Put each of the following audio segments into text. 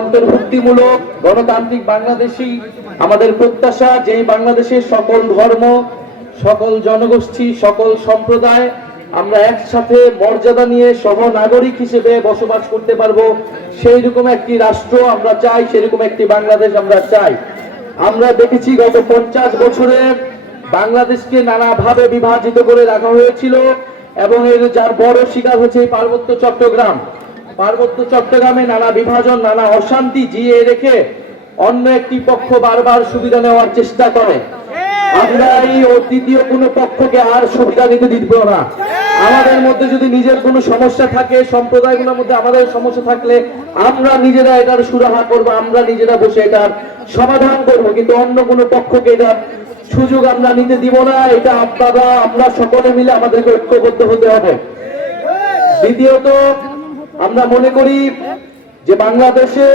অন্তর্ভুক্তিমূলক গণতান্ত্রিক বাংলাদেশী আমাদের প্রত্যাশা যেই বাংলাদেশের সকল ধর্ম, সকল জনগোষ্ঠী, সকল সম্প্রদায় আমরা একসাথে মর্যাদা নিয়ে সহ নাগরিক হিসেবে বসবাস করতে পারব। সেই রকম একটি রাষ্ট্র আমরা চাই সেরকম একটি বাংলাদেশ আমরা চাই। আমরা দেখেছি গত পঞ্চাশ বছরে বাংলাদেশকে নানাভাবে বিভাজিত করে রাখা হয়েছিল এবং এর যার বড় শিকার হচ্ছে পার্বত্য চট্টগ্রাম। পার্বত্য চট্টগ্রামে নানা বিভাজন, নানা অশান্তি জিয়ে রেখে অন্য একটি পক্ষ বারবার সুবিধা নেওয়ার চেষ্টা করে। আমরা এই ও তৃতীয় কোনো পক্ষকে আর সুবিধা নিতে দিব না। আমাদের মধ্যে যদি নিজের কোনো সমস্যা থাকে, সম্প্রদায়গুলোর মধ্যে আমাদের সমস্যা থাকলে আমরা নিজেরা এটার সুরাহা করব, আমরা নিজেরা বসে এটার সমাধান করব। কিন্তু অন্য কোনো পক্ষকে এটার সুযোগ আমরা নিতে দিব না, এটা আপনারা, আমরা সকলে মিলে আমাদেরকে ঐক্যবদ্ধ হতে হবে। দ্বিতীয়ত আমরা মনে করি যে বাংলাদেশে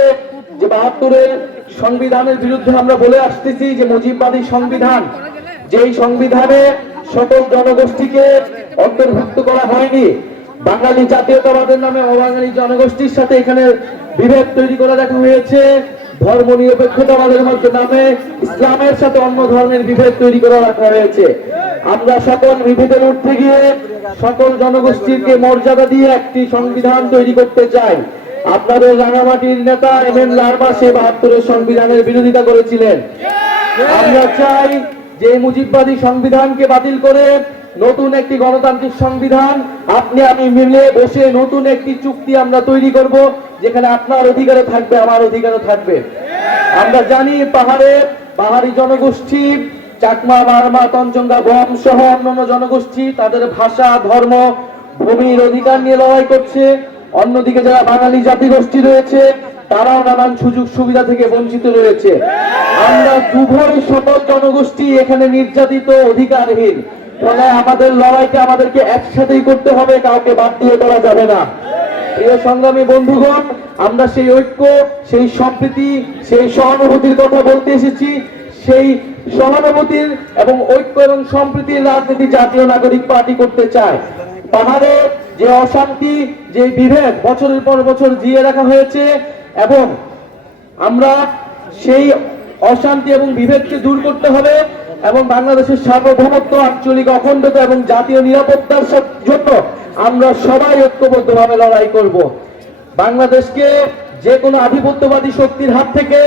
যে বাহাত্তরের সংবিধানের বিরুদ্ধে আমরা বলে আসতেছি যে মুজিববাদী সংবিধান, যেই সংবিধানে সকল জনগোষ্ঠীকে অন্তর্ভুক্ত করা হয়নি। বাঙালি জাতীয়তাবাদের নামে অবাঙালি জনগোষ্ঠীর সাথে এখানে বিভেদ তৈরি করে দেখা হয়েছে। ধর্ম নিরপেক্ষতাবাদের মধ্যে নামে ইসলামের সাথে অন্য ধর্মের বিভেদ তৈরি করে রাখা হয়েছে। আমরা সকল বিভেদের উঠতে গিয়ে সকল জনগোষ্ঠীকে মর্যাদা দিয়ে একটি সংবিধান তৈরি করতে চাই। আপনাদের রাঙামাটির নেতা এম এন লারমা সে বাহাত্তরের সংবিধানের বিরোধিতা করেছিলেন। আমরা চাই যে মুজিববাদী সংবিধানকে বাতিল করে নতুন একটি গণতান্ত্রিক সংবিধান আপনি আমি মিলে বসে নতুন একটি চুক্তি আমরা তৈরি করব, যেখানে আপনার অধিকারও থাকবে, আমার অধিকারও থাকবে। আমরা জানি পাহাড়ে পাহাড়ি জনগোষ্ঠী চাকমা বার্মা তঞ্চঙ্গা গম সহ অন্যান্য জনগোষ্ঠী তাদের ভাষা, ধর্ম, ভূমির অধিকার নিয়ে লড়াই করছে। অন্যদিকে যারা বাঙালি জাতিগোষ্ঠী রয়েছে, তারাও নানান সুযোগ সুবিধা থেকে বঞ্চিত রয়েছে। আমরা উভয় সকল জনগোষ্ঠী এখানে নির্যাতিত, অধিকারহীন। ফলে আমাদের লড়াইটা আমাদেরকে একসাথেই করতে হবে, কাউকে বাদ দিয়ে করা যাবে না। প্রিয় সংগ্রামী বন্ধুগণ, আমরা সেই ঐক্য, সেই সম্প্রীতি, সেই সহানুভূতির কথা বলতে এসেছি। সেই সহানুভূতির এবং ঐক্য এবং সম্প্রীতির রাজনীতি জাতীয় নাগরিক পার্টি করতে চায়। পাহাড়ে যে অশান্তি, যে বিভেদ বছরের পর বছর জিয়ে রাখা হয়েছে এবং আমরা সেই অশান্তি এবং বিভেদকে দূর করতে হবে এবং বাংলাদেশের সার্বভৌমত্ব, আঞ্চলিক অখণ্ডতা এবং জাতীয় নিরাপত্তার জন্য আমরা সবাই ঐক্যবদ্ধভাবে লড়াই করব। বাংলাদেশকে যে কোনো আধিপত্যবাদী শক্তির হাত থেকে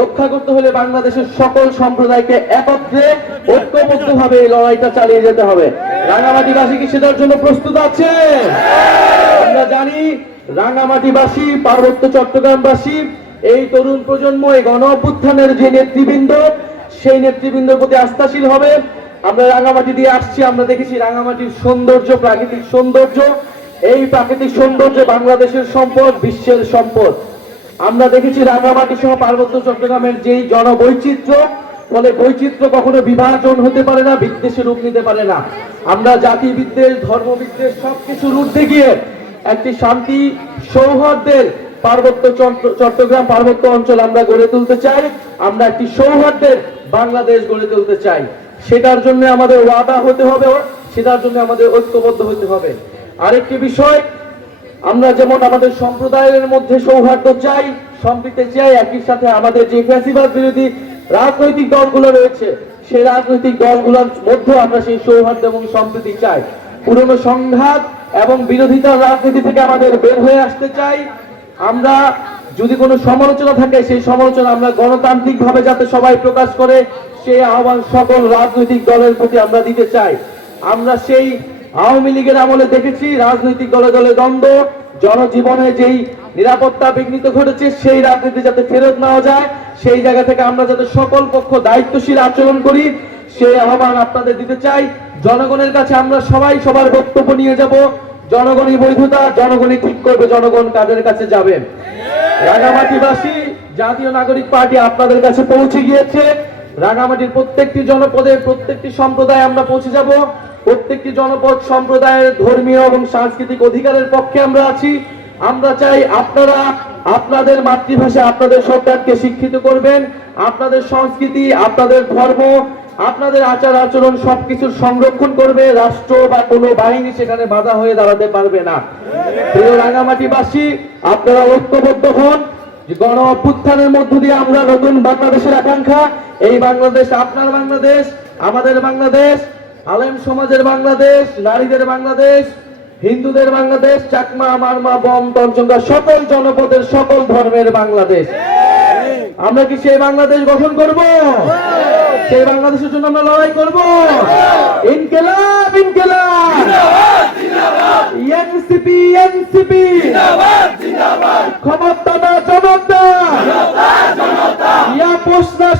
রক্ষা করতে হলে বাংলাদেশের সকল সম্প্রদায়কে একত্রে ঐক্যবদ্ধভাবে এই লড়াইটা চালিয়ে যেতে হবে। রাঙামাটিবাসী কি সেটার জন্য প্রস্তুত আছে? আমরা জানি রাঙামাটিবাসী পার্বত্য চট্টগ্রামবাসী, এই তরুণ প্রজন্ম, এই গণ অভ্যুত্থানের যে নেতৃবৃন্দ, সেই নেতৃবৃন্দের প্রতি আস্থাশীল হবে। আমরা রাঙামাটি দিয়ে আসছি, আমরা দেখেছি রাঙামাটির সৌন্দর্য, প্রাকৃতিক সৌন্দর্য। এই প্রাকৃতিক সৌন্দর্য বাংলাদেশের সম্পদ, বিশ্বের সম্পদ। আমরা দেখেছি রাঙামাটি সহ পার্বত্য চট্টগ্রামের যেই জনবৈচিত্র্য, ফলে বৈচিত্র্য কখনো বিভাজন হতে পারে না, বিদ্বেষে রূপ নিতে পারে না। আমরা জাতি বিদ্বেষ ধর্ম বিদ্বেষ সবকিছু রুখতে গিয়ে একটি শান্তি সৌহার্দ্যের পার্বত্য চট্ট- চট্টগ্রাম পার্বত্য অঞ্চল আমরা গড়ে তুলতে চাই, আমরা একটি সৌহার্দ্যের বাংলাদেশ গড়ে তুলতে চাই। সেটার জন্য আমাদের ওয়াদা হতে হবে, সেটার জন্য আমাদের ঐক্যবদ্ধ হতে হবে। আরেকটি বিষয় আমরা যেমন আমাদের সম্প্রদায়ের মধ্যে সৌহার্দ্য চাই, সম্প্রীতি চাই, একই সাথে আমাদের যে ফ্যাসিবাদ বিরোধী রাজনৈতিক দলগুলো রয়েছে, সেই রাজনৈতিক দলগুলোর মধ্যে আমরা সেই সৌহার্দ্য এবং সম্প্রীতি চাই। পুরনো সংঘাত এবং বিরোধিতার রাজনীতি থেকে আমাদের বের হয়ে আসতে চাই। আমরা যদি কোনো সমালোচনা থাকে, সেই সমালোচনা আমরা গণতান্ত্রিক ভাবে যাতে সবাই প্রকাশ করে, সেই আহ্বান সকল রাজনৈতিক দলের প্রতি আমরা দিতে চাই। আমরা সেই আওয়ামী লীগের আমলে দেখেছি রাজনৈতিক দলে দলে দ্বন্দ্ব, জনজীবনে যেই নিরাপত্তা বিঘ্নিত ঘটেছে, সেই রাজনীতি যাতে ফেরত নেওয়া যায়, সেই জায়গা থেকে আমরা যাতে সকল পক্ষ দায়িত্বশীল আচরণ করি সেই আহ্বান আপনাদের দিতে চাই। জনগণের কাছে আমরা সবাই সবার বক্তব্য নিয়ে যাব। জনগণই বৈধতা, জনগণই ঠিক করবে, জনগণ কাদের কাছে যাবেন রাঙামাটিবাসী, জাতীয় নাগরিক পার্টি আপনাদের কাছে পৌঁছে গিয়েছে। রাঙামাটির প্রত্যেকটি জনপদে, প্রত্যেকটি সম্প্রদায় আমরা পৌঁছে যাব। প্রত্যেকটি জনপদ সম্প্রদায়ের ধর্মীয় এবং সাংস্কৃতিক অধিকারের পক্ষে আমরা আছি। আমরা চাই আপনারা আপনাদের মাতৃভাষা আপনাদের সরকারকে শিক্ষিত করবেন। আপনাদের সংস্কৃতি, আপনাদের ধর্ম, আপনাদের আচার আচরণ সবকিছুর সংরক্ষণ করবে। রাষ্ট্র বা কোনো বাহিনী সেখানে বাধা হয়ে দাঁড়াতে পারবে না। প্রিয় রাঙামাটিবাসী, আপনারা ঐক্যবদ্ধ হন। গণ অভ্যুত্থানের মধ্য দিয়ে আমরা নতুন বাংলাদেশের আকাঙ্ক্ষা এই বাংলাদেশ, আপনার বাংলাদেশ, আমাদের বাংলাদেশ, আলেম সমাজের বাংলাদেশ, নারীদের বাংলাদেশ, হিন্দুদের বাংলাদেশ, চাকমা, মারমা, বম তঞ্চঙ্গা সকল জনপদের, সকল ধর্মের বাংলাদেশ। আমরা কি সেই বাংলাদেশ গঠন করব? সেই বাংলাদেশের জন্য আমরা লড়াই করব? ইনকেলাব ইনকেলাব। এনসিপি ক্ষমতা না জনতা। ইয়া পোস্ট না